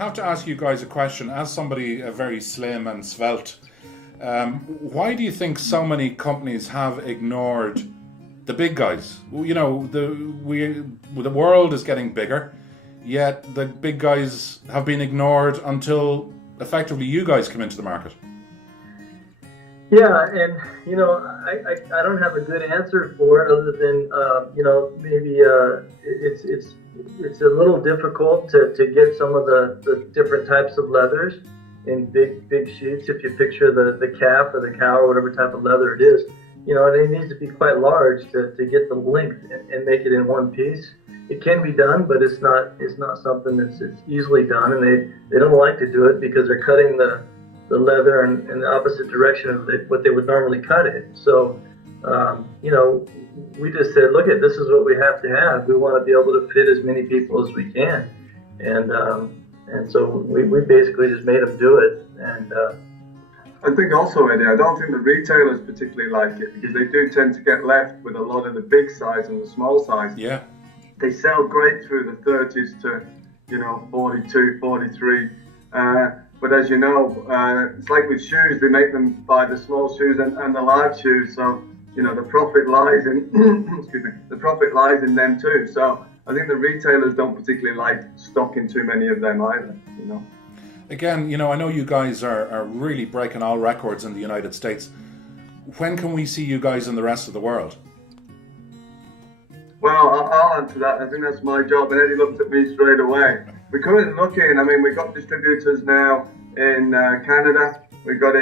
have to ask you guys a question. As somebody very slim and svelte, why do you think so many companies have ignored the big guys? You know, the world is getting bigger, yet the big guys have been ignored until effectively you guys come into the market. Yeah, and I don't have a good answer for it other than maybe it's a little difficult to get some of the different types of leathers in big sheets. If you picture the calf or the cow or whatever type of leather it is, and it needs to be quite large to get the length and make it in one piece. It can be done, but it's not something that's easily done, and they don't like to do it because they're cutting the leather in the opposite direction of what they would normally cut it. So, we just said, look, this is what we have to have. We want to be able to fit as many people as we can, and so we basically just made them do it. And I think also, Eddie, I don't think the retailers particularly like it because they do tend to get left with a lot of the big size and the small size. Yeah. They sell great through the 30s to 42, 43. But as you know, it's like with shoes, they make them buy the small shoes and the large shoes. So, the profit lies in, excuse me, the profit lies in them too. So I think the retailers don't particularly like stocking too many of them either, Again, I know you guys are really breaking all records in the United States. When can we see you guys in the rest of the world? Well, I'll answer that. I think that's my job. And Eddie looked at me straight away. We're currently looking, we've got distributors now in Canada. We've got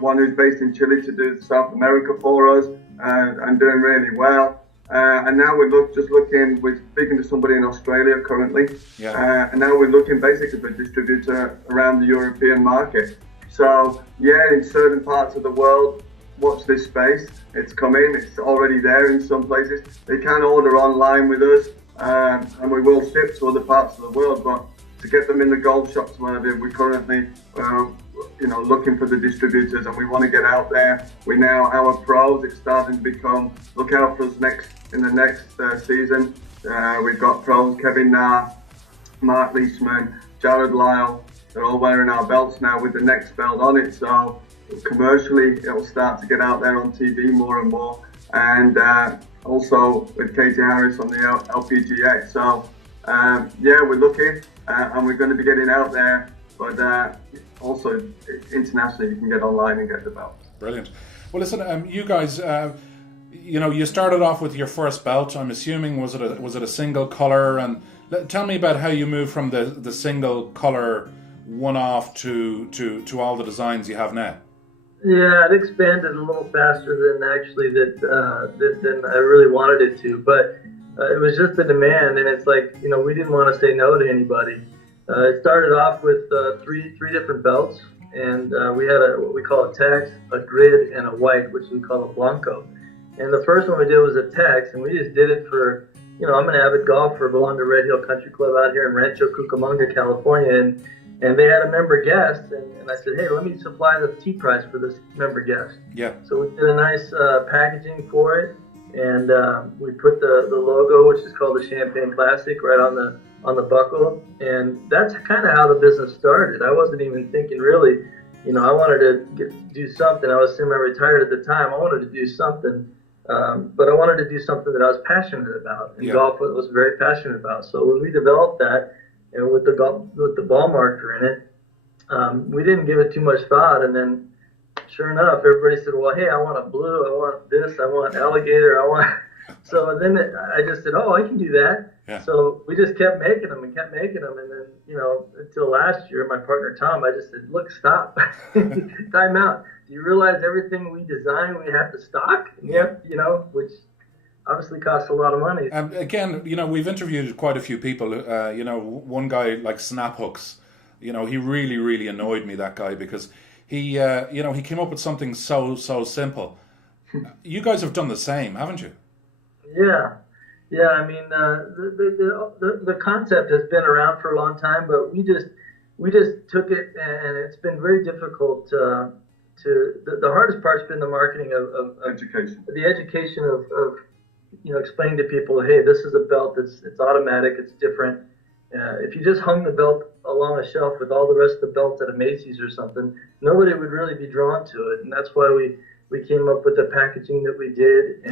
one who's based in Chile to do South America for us and doing really well. And now we're we're speaking to somebody in Australia currently. Yeah. And now we're looking basically for a distributor around the European market. So, yeah, in certain parts of the world, watch this space. It's coming. It's already there in some places. They can order online with us. And we will ship to other parts of the world, but to get them in the golf shops, we're currently, looking for the distributors, and we want to get out there. Our pros, it's starting to become, look out for us in the next season. We've got pros, Kevin Na, Mark Leishman, Jared Lyle. They're all wearing our belts now with the Nexbelt on it, so commercially it'll start to get out there on TV more and more. And also with Katie Harris on the LPGA. So, we're looking and we're going to be getting out there, but also internationally you can get online and get the belts. Brilliant. Well, listen, you guys, you started off with your first belt. I'm assuming was it a single color? And tell me about how you moved from the single color one-off to all the designs you have now. Yeah, it expanded a little faster than actually than I really wanted it to, but it was just the demand, and it's like, we didn't want to say no to anybody. It started off with three different belts, and we had what we call a tex, a grid, and a white, which we call a blanco. And the first one we did was a tex, and we just did it for, I'm an avid golfer, belong to Red Hill Country Club out here in Rancho Cucamonga, California, and they had a member guest, and I said, hey, let me supply the tee price for this member guest. Yeah. So we did a nice packaging for it, and we put the logo, which is called the Champagne Classic, right on the buckle, and that's kind of how the business started. I wasn't even thinking really, I wanted to do something. I was semi-retired at the time. I wanted to do something, but I wanted to do something that I was passionate about, and golf was very passionate about. So when we developed that, with the ball marker in it, we didn't give it too much thought, and then sure enough, everybody said, well, hey, I want a blue, I want this, I want alligator, I want... So then I just said, oh, I can do that. Yeah. So we just kept making them, and then, until last year, my partner Tom, I just said, look, stop. Time out. Do you realize everything we design, we have to stock? Yep, which obviously costs a lot of money. Again, we've interviewed quite a few people. One guy like Snap Hooks, he really, really annoyed me, that guy, because he came up with something so simple. You guys have done the same, haven't you? Yeah. I mean, the concept has been around for a long time, but we just took it, and it's been very difficult the hardest part's been the marketing of education. The education of explaining to people, hey, this is a belt it's automatic, it's different, If you just hung the belt along a shelf with all the rest of the belts at a Macy's or something, nobody would really be drawn to it. And that's why we came up with the packaging that we did,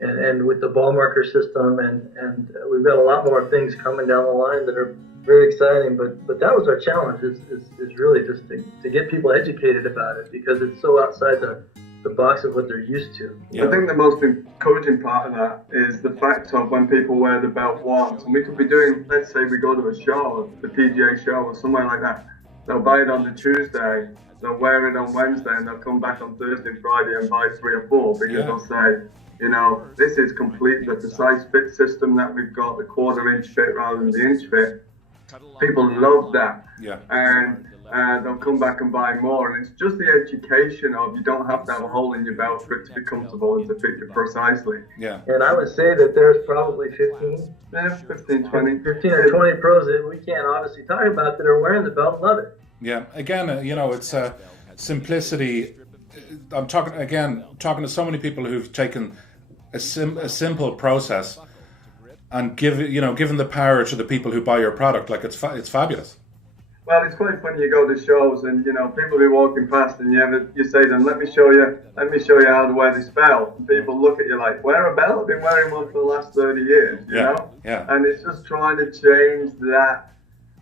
and with the ball marker system, and we've got a lot more things coming down the line that are very exciting. But that was our challenge, is really just to get people educated about it, because it's so outside the box of what they're used to. I think the most encouraging part of that is the fact of when people wear the belt once, and we could be doing, let's say we go to a show, the PGA show or somewhere like that, they'll buy it on the Tuesday, they'll wear it on Wednesday, and they'll come back on Thursday and Friday and buy 3 or 4, because they'll say, you know, this is complete, the precise fit system that we've got, the 1/4 inch fit rather than the inch fit. People love that. And they'll come back and buy more. And it's just the education of, you don't have to have a hole in your belt for it to be comfortable and to fit you precisely. Yeah. And I would say that there's probably 15 or 20 pros that we can't obviously talk about that are wearing the belt and love it. Yeah. Again, you know, it's simplicity. I'm talking to so many people who've taken a simple process and given the power to the people who buy your product. Like, it's fabulous. Well, it's quite funny. You go to shows and, you know, people be walking past and you say to them, let me show you how to wear this belt. And people look at you like, wear a belt? I've been wearing one for the last 30 years, you know? Yeah. And it's just trying to change that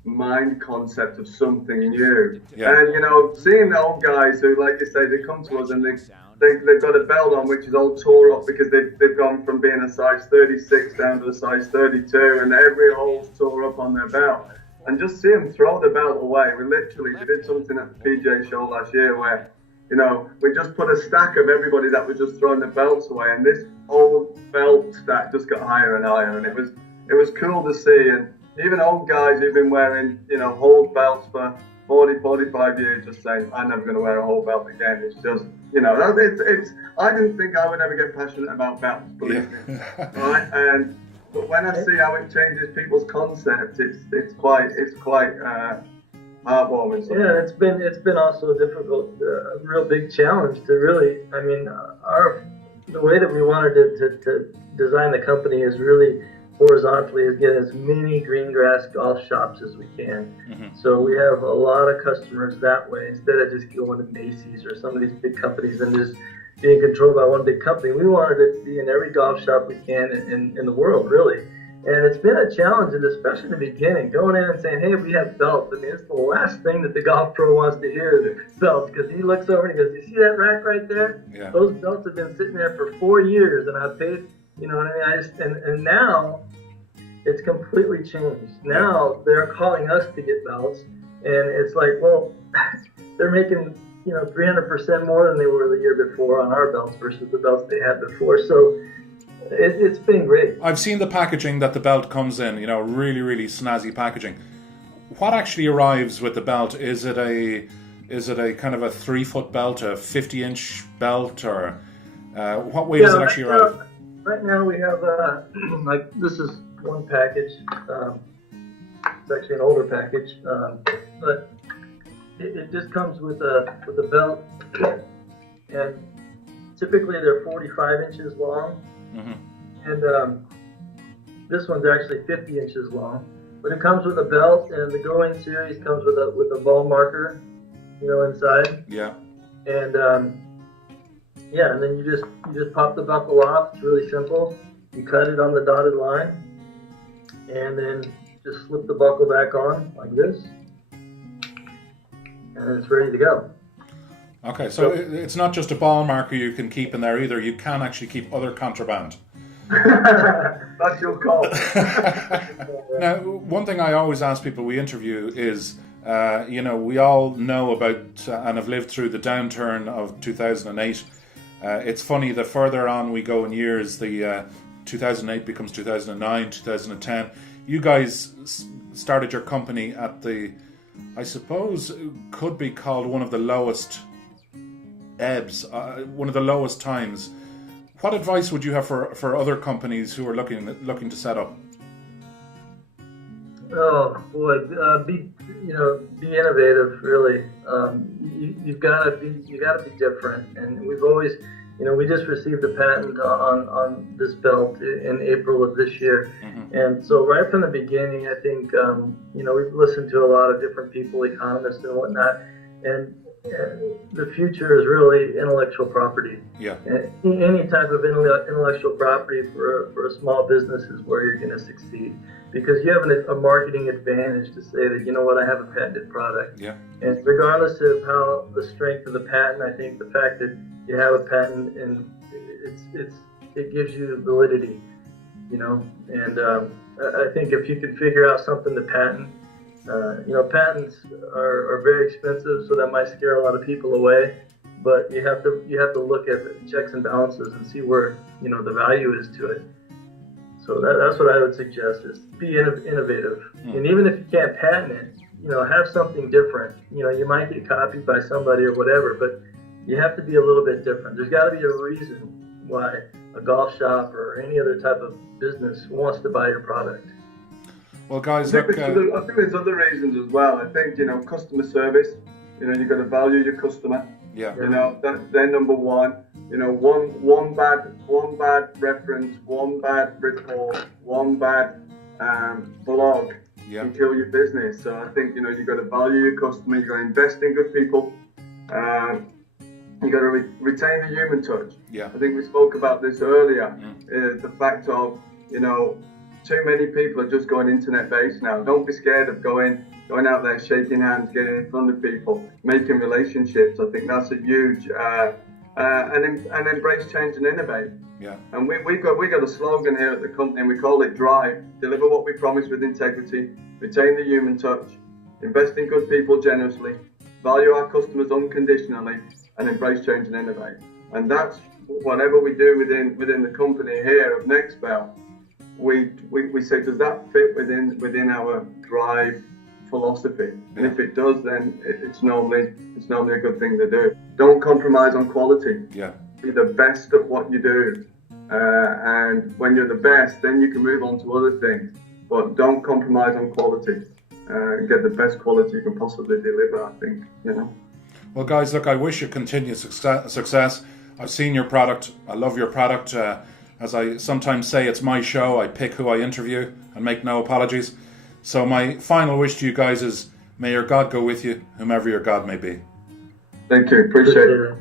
mind concept of something new. Yeah. And, you know, seeing the old guys who, like you say, they come to us and they've got a belt on which is all tore up because they've gone from being a size 36 down to a size 32, and every hole's tore up on their belt. And just see them throw the belt away. We did something at the PGA show last year where, you know, we just put a stack of everybody that was just throwing the belts away, and this old belt stack just got higher and higher, and it was cool to see. And even old guys who've been wearing, you know, whole belts for 40, 45 years just saying, I'm never going to wear a whole belt again. It's just, you know, I didn't think I would ever get passionate about belts, believe me. Right? But when I see how it changes people's concepts, it's quite heartwarming. Yeah, it's been also a difficult, real big challenge to really. I mean, the way that we wanted to design the company is really horizontally, is get as many green grass golf shops as we can. Mm-hmm. So we have a lot of customers that way, instead of just going to Macy's or some of these big companies and just being controlled by one big company. We wanted it to be in every golf shop we can in the world, really. And it's been a challenge, and especially in the beginning, going in and saying, hey, we have belts. I mean, it's the last thing that the golf pro wants to hear is belts, because he looks over and he goes, you see that rack right there? Yeah. Those belts have been sitting there for 4 years, and I've paid, you know what I mean? And now it's completely changed. Now they're calling us to get belts, and it's like, well, they're making, you know, 300% more than they were the year before on our belts versus the belts they had before. So it's been great. I've seen the packaging that the belt comes in, you know, really, really snazzy packaging. What actually arrives with the belt? Is it a kind of a 3-foot belt, a 50-inch belt, or what way does it actually arrive? Right now we have, like, this is one package. It's actually an older package, but it just comes with a belt, and typically they're 45 inches long, and this one's actually 50 inches long. But it comes with a belt, and the Going series comes with a ball marker, you know, inside. Yeah. And and then you just pop the buckle off. It's really simple. You cut it on the dotted line, and then just slip the buckle back on like this. And it's ready to go. Okay, so it's not just a ball marker you can keep in there either. You can actually keep other contraband. That's your call. Now, one thing I always ask people we interview is, you know, we all know about and have lived through the downturn of 2008. It's funny, the further on we go in years, the 2008 becomes 2009, 2010. You guys started your company at the, I suppose, could be called one of the lowest ebbs, one of the lowest times. What advice would you have for other companies who are looking to set up? Oh boy, be innovative. Really, you gotta be different. And we've always, we just received a patent on this belt in April of this year. And so right from the beginning, I think, we've listened to a lot of different people, economists and whatnot, and the future is really intellectual property. Yeah. Any type of intellectual property for a small business is where you're going to succeed, because you have a marketing advantage to say that, I have a patented product. Yeah. And regardless of how the strength of the patent, I think the fact that you have a patent and it gives you validity, and I think if you can figure out something to patent, patents are very expensive, so that might scare a lot of people away. But you have to look at the checks and balances and see where the value is to it. So that's what I would suggest, is be innovative. And even if you can't patent it, have something different. You might get copied by somebody or whatever, but you have to be a little bit different. There's got to be a reason why a golf shop or any other type of business wants to buy your product. Well, guys, I think there's other reasons as well. I think, customer service, you've got to value your customer. Yeah. They're number one. One bad reference, one bad report, one bad blog can kill your business. So I think, you've got to value your customer. You've got to invest in good people. You've got to retain the human touch. Yeah. I think we spoke about this earlier. The fact of, too many people are just going internet-based now. Don't be scared of going out there, shaking hands, getting in front of people, making relationships. I think that's a huge and embrace change and innovate. Yeah. And we got a slogan here at the company, and we call it Drive. Deliver what we promise with integrity, retain the human touch, invest in good people generously, value our customers unconditionally, and embrace change and innovate. And that's whatever we do within the company here of Nexbelt. We say, does that fit within our Drive philosophy? And if it does, then it's normally a good thing to do. Don't compromise on quality. Yeah. Be the best at what you do, and when you're the best, then you can move on to other things. But don't compromise on quality. Get the best quality you can possibly deliver, I think. Well, guys, look, I wish you continued success. I've seen your product. I love your product. As I sometimes say, it's my show. I pick who I interview and make no apologies. So my final wish to you guys is, may your God go with you, whomever your God may be. Thank you. Appreciate it.